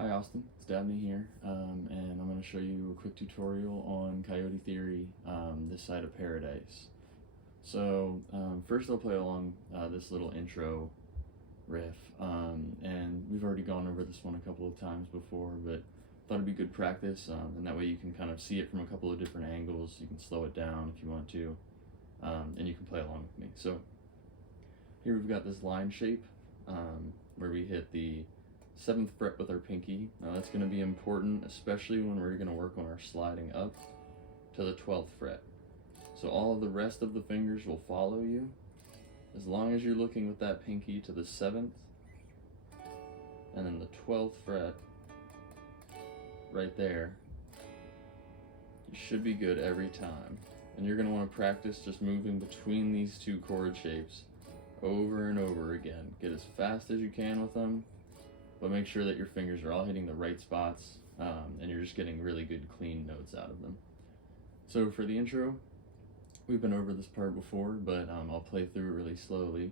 Hi Austin, it's Dabney here, and I'm going to show you a quick tutorial on Coyote Theory, this side of Paradise. So first I'll play along this little intro riff, and we've already gone over this one a couple of times before, but thought it'd be good practice, and that way you can kind of see it from a couple of different angles. You can slow it down if you want to, and you can play along with me. So here we've got this line shape where we hit the 7th fret with our pinky. Now that's going to be important, especially when we're going to work on our sliding up to the 12th fret. So all of the rest of the fingers will follow you as long as you're looking with that pinky to the 7th and then the 12th fret right there. You should be good every time. And you're going to want to practice just moving between these two chord shapes over and over again. Get as fast as you can with them, but make sure that your fingers are all hitting the right spots, and you're just getting really good clean notes out of them. So for the intro, we've been over this part before, but I'll play through it really slowly.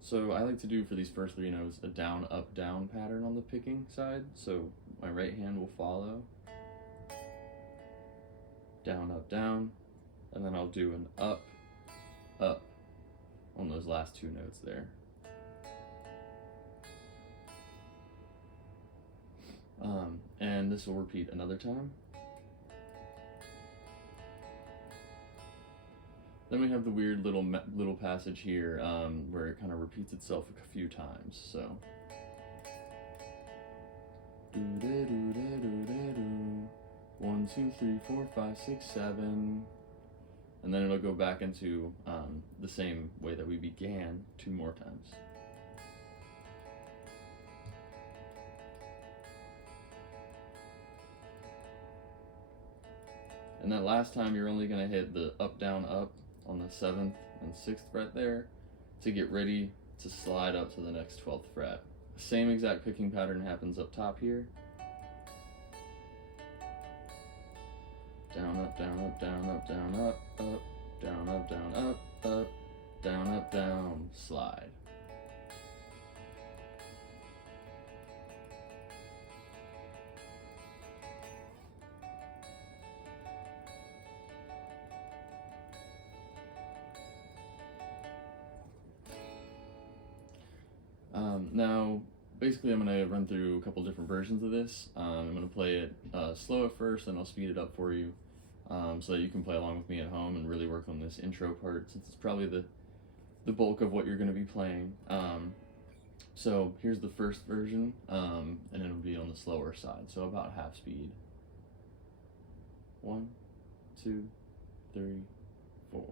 So I like to do for these first 3 notes a down, up, down pattern on the picking side. So my right hand will follow, down, up, down, and then I'll do an up, up on those last 2 notes there. And this will repeat another time. Then we have the weird little passage here where it kind of repeats itself a few times. So, do da do da do da do, 1 2 3 4 5 6 7, and then it'll go back into the same way that we began 2 more times. And that last time you're only going to hit the up, down, up on the 7th and 6th fret there to get ready to slide up to the next 12th fret. Same exact picking pattern happens up top here. Down, up, down, up, down, up, down, up, down, up, down, up, down, up, down, slide. Now, basically I'm going to run through a couple different versions of this. I'm going to play it slow at first, and I'll speed it up for you so that you can play along with me at home and really work on this intro part, since it's probably the bulk of what you're going to be playing. So here's the first version, and it'll be on the slower side, so about half speed. 1 2 3 4.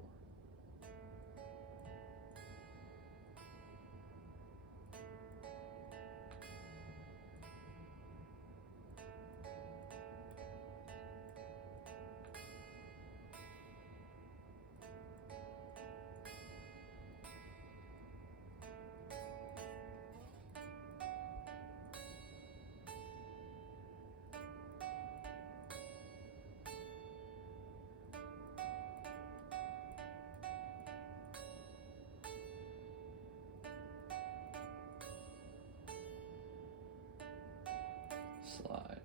Slide.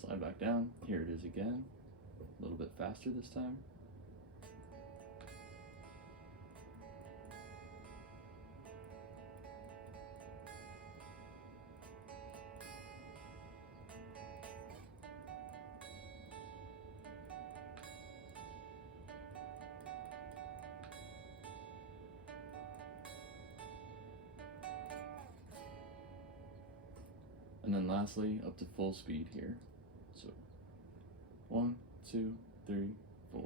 Slide back down. Here it is again. A little bit faster this time. And then lastly, up to full speed here. So 1 2 3 4.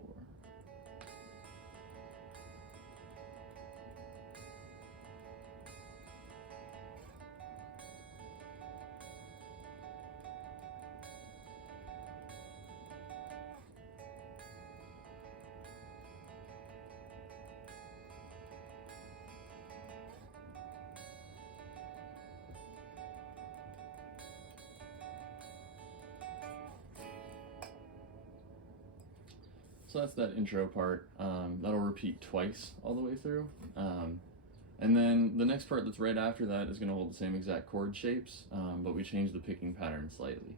So that's that intro part. That'll repeat twice all the way through. And then the next part that's right after that is going to hold the same exact chord shapes, but we change the picking pattern slightly.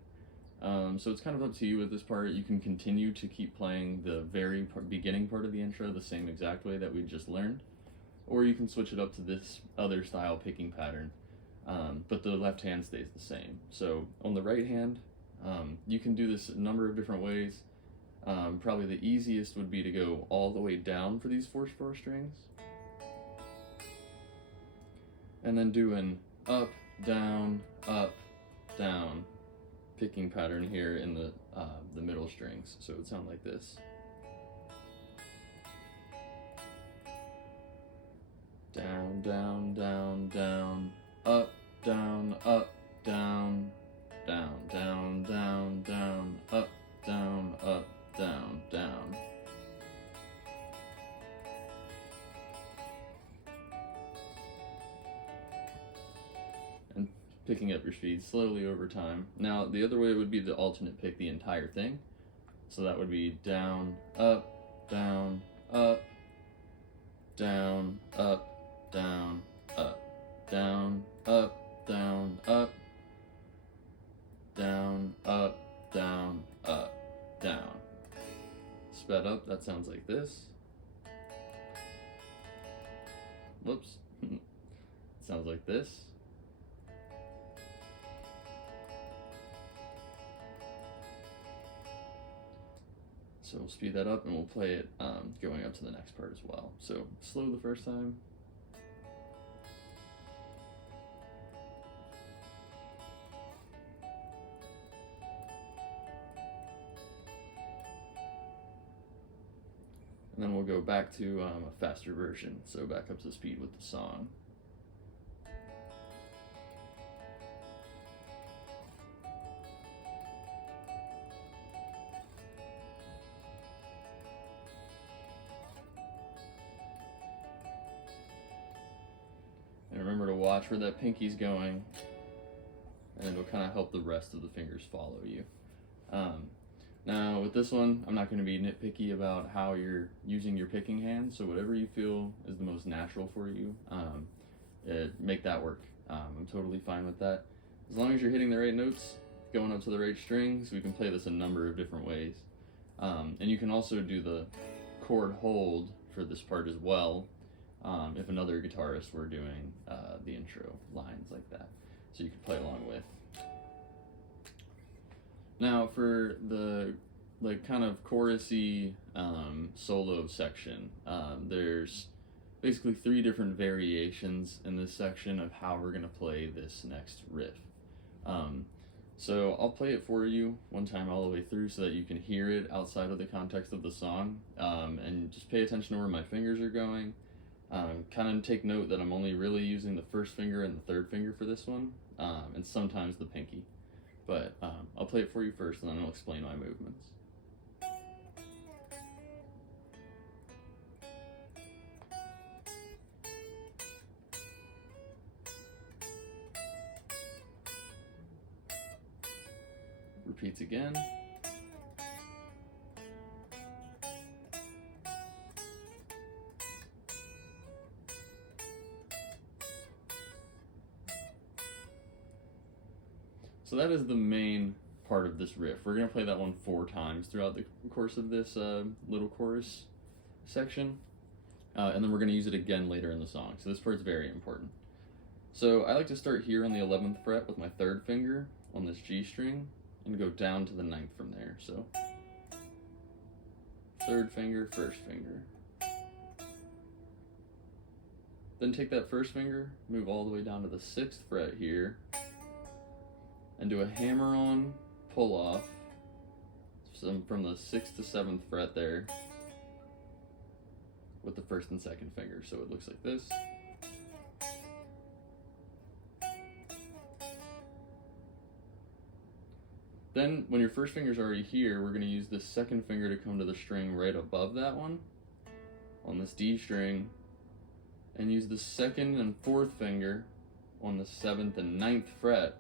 So it's kind of up to you with this part. You can continue to keep playing the very beginning part of the intro the same exact way that we just learned, or you can switch it up to this other style picking pattern, but the left hand stays the same. So on the right hand, you can do this a number of different ways. Probably the easiest would be to go all the way down for these four strings, and then do an up, down, picking pattern here in the middle strings. So it would sound like this. Down, down, down, down, up, down, down, down, down, down, down, up, down, down. And picking up your speed slowly over time. Now, the other way would be to alternate pick the entire thing. So that would be down, up, down, up, down, up, down, up, down, up, down, up, down, up, down, up, down. Sped up, that sounds like this. Whoops. Sounds like this. So we'll speed that up and we'll play it going up to the next part as well. So slow the first time. And then we'll go back to a faster version, so back up to speed with the song. And remember to watch where that pinky's going, and it'll kind of help the rest of the fingers follow you. Now with this one, I'm not going to be nitpicky about how you're using your picking hand, so whatever you feel is the most natural for you, make that work. I'm totally fine with that. As long as you're hitting the right notes, going up to the right strings, we can play this a number of different ways. And you can also do the chord hold for this part as well, if another guitarist were doing the intro lines like that, so you could play along with. Now for the kind of chorusy solo section, there's basically 3 different variations in this section of how we're going to play this next riff. So I'll play it for you one time all the way through so that you can hear it outside of the context of the song, and just pay attention to where my fingers are going. Kind of take note that I'm only really using the first finger and the third finger for this one, and sometimes the pinky. But I'll play it for you first, and then I'll explain my movements. Repeats again. So that is the main part of this riff. We're going to play that one 4 times throughout the course of this little chorus section, and then we're going to use it again later in the song. So this part's very important. So I like to start here on the 11th fret with my 3rd finger on this G string and go down to the 9th from there. So 3rd finger, 1st finger. Then take that 1st finger, move all the way down to the 6th fret here, and do a hammer-on pull-off from the 6th to 7th fret there with the 1st and 2nd finger. So it looks like this. Then, when your 1st finger's already here, we're going to use this 2nd finger to come to the string right above that one, on this D string, and use the 2nd and 4th finger on the 7th and 9th fret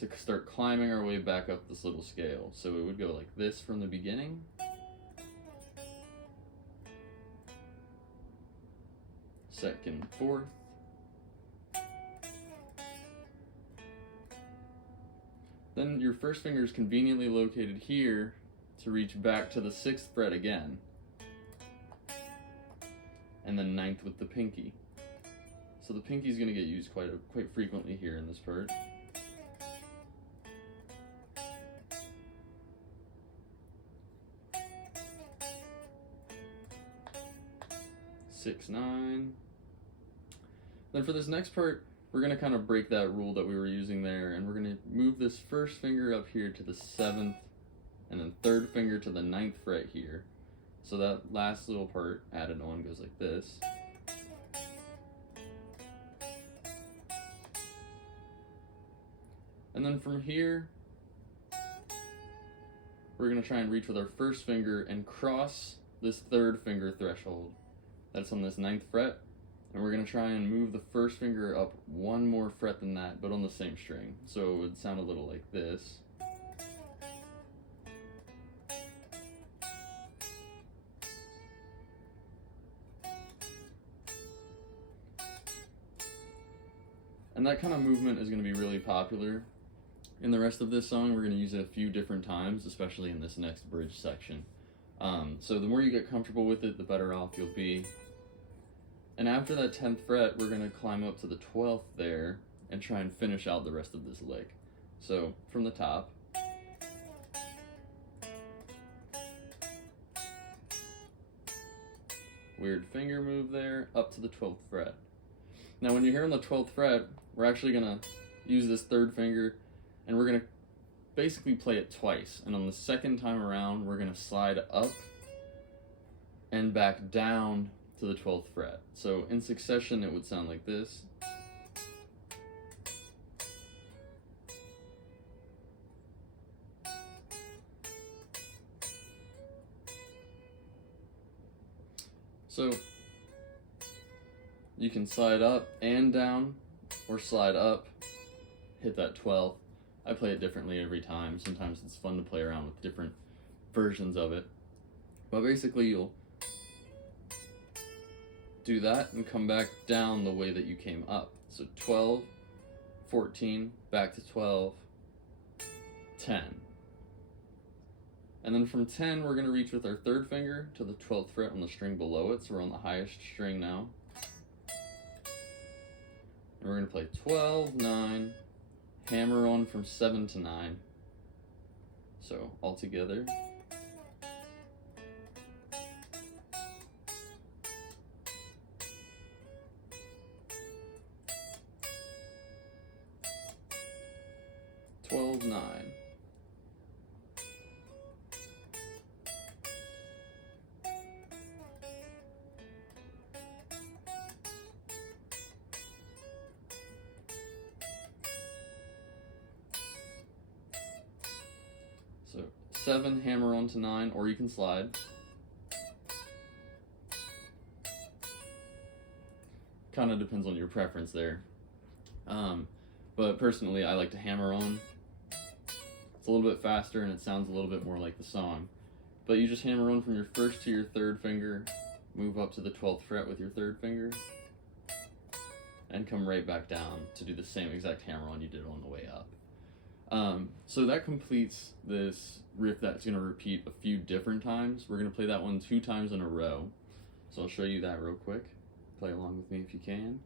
to start climbing our way back up this little scale. So it would go like this from the beginning, second, fourth. Then your first finger is conveniently located here to reach back to the 6th fret again. And then 9th with the pinky. So the pinky is going to get used quite frequently here in this part. Six, 9. Then for this next part, we're going to kind of break that rule that we were using there, and we're going to move this first finger up here to the 7th, and then third finger to the 9th fret here. So that last little part added on goes like this. And then from here, we're going to try and reach with our first finger and cross this third finger threshold. That's on this 9th fret. And we're going to try and move the first finger up one more fret than that, but on the same string. So it would sound a little like this. And that kind of movement is going to be really popular. In the rest of this song, we're going to use it a few different times, especially in this next bridge section. So the more you get comfortable with it, the better off you'll be. And after that 10th fret, we're going to climb up to the 12th there and try and finish out the rest of this lick. So from the top. Weird finger move there, up to the 12th fret. Now when you're here on the 12th fret, we're actually going to use this third finger and we're going to basically play it twice. And on the second time around, we're going to slide up and back down to the 12th fret. So in succession, it would sound like this. So you can slide up and down, or slide up, hit that 12th. I play it differently every time. Sometimes it's fun to play around with different versions of it. But basically you'll do that and come back down the way that you came up. So 12, 14, back to 12, 10. And then from 10, we're going to reach with our third finger to the 12th fret on the string below it. So we're on the highest string now. And we're going to play 12, 9, hammer on from 7 to 9. So all together. Twelve, 9. So 7, hammer on to 9, or you can slide. Kind of depends on your preference there. But personally, I like to hammer on. It's a little bit faster and it sounds a little bit more like the song. But you just hammer on from your first to your third finger, move up to the 12th fret with your third finger, and come right back down to do the same exact hammer on you did on the way up. So that completes this riff that's going to repeat a few different times. We're going to play that one 2 times in a row. So I'll show you that real quick. Play along with me if you can.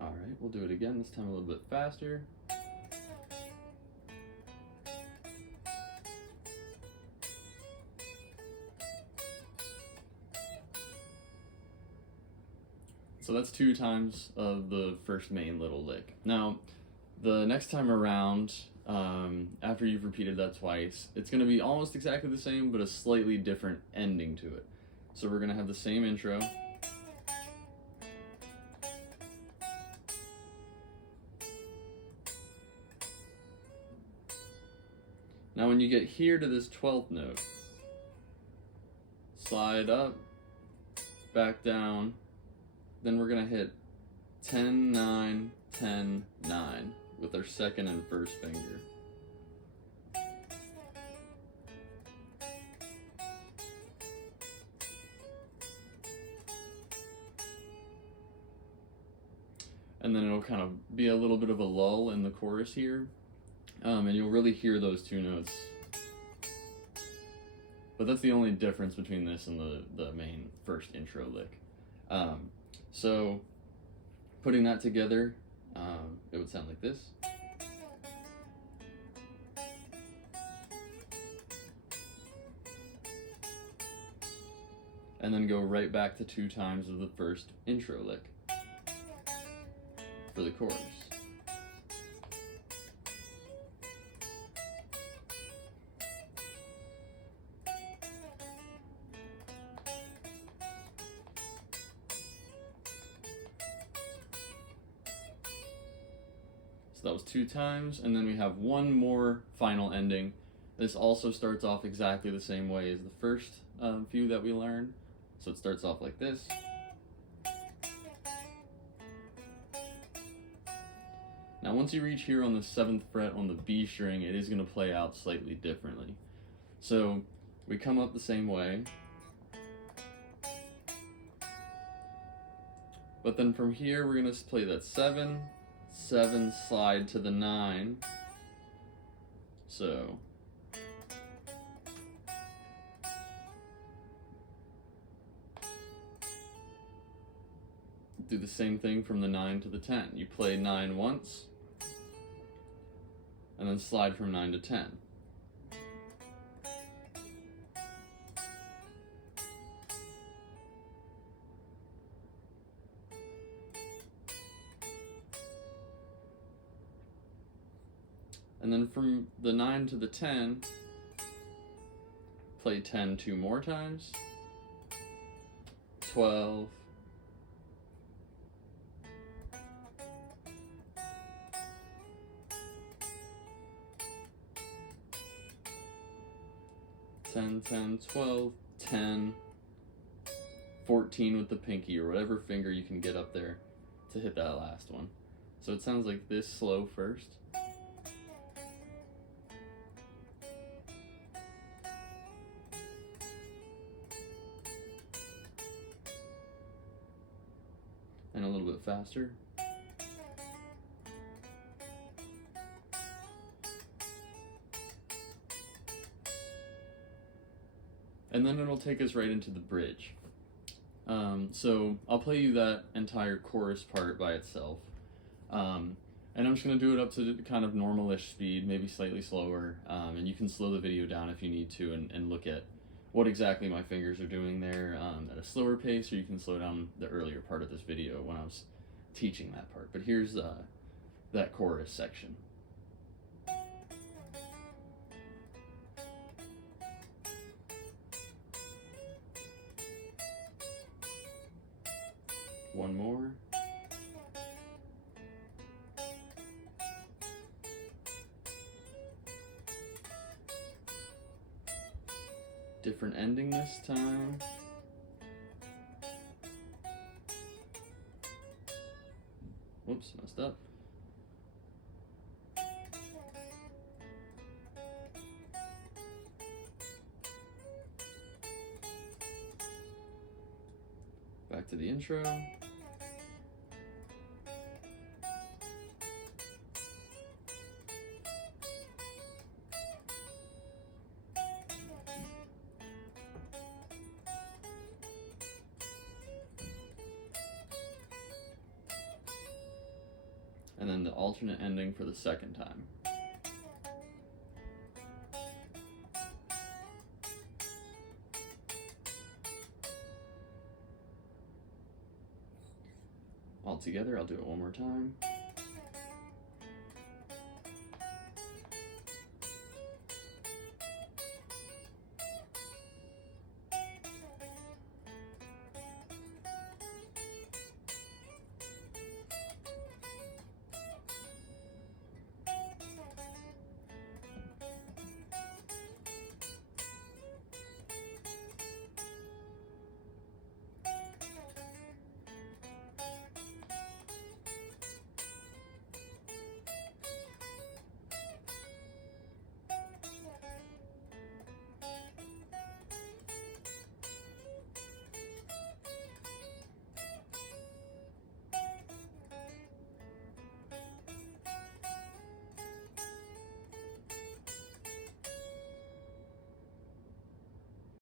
Alright, we'll do it again, this time a little bit faster. So that's 2 times of the first main little lick. Now, the next time around, after you've repeated that twice, it's going to be almost exactly the same, but a slightly different ending to it. So we're going to have the same intro. Now when you get here to this 12th note, slide up, back down, then we're going to hit 10, 9, 10, 9 with our second and first finger. And then it'll kind of be a little bit of a lull in the chorus here, and you'll really hear those two notes. But that's the only difference between this and the main first intro lick. So putting that together, it would sound like this. And then go right back to 2 times of the first intro lick for the chorus. So that was 2 times, and then we have one more final ending. This also starts off exactly the same way as the first few that we learned. So it starts off like this. Now once you reach here on the 7th fret on the B string, it is going to play out slightly differently. So we come up the same way, but then from here we're going to play that 7, 7, slide to the 9. So do the same thing from the 9 to the 10. You play 9 once, and then slide from 9 to 10. And then from the 9 to the 10, play 10 2 more times, 12, 10, 10, 12, 10, 14 with the pinky or whatever finger you can get up there to hit that last one. So it sounds like this slow first. And a little bit faster. And then it'll take us right into the bridge. So I'll play you that entire chorus part by itself. And I'm just going to do it up to kind of normal-ish speed, maybe slightly slower. And you can slow the video down if you need to and look at what exactly my fingers are doing there at a slower pace, or you can slow down the earlier part of this video when I was teaching that part. But here's that chorus section. One more. Different ending this time. Whoops, messed up. Back to the intro. And then the alternate ending for the second time. All together, I'll do it one more time.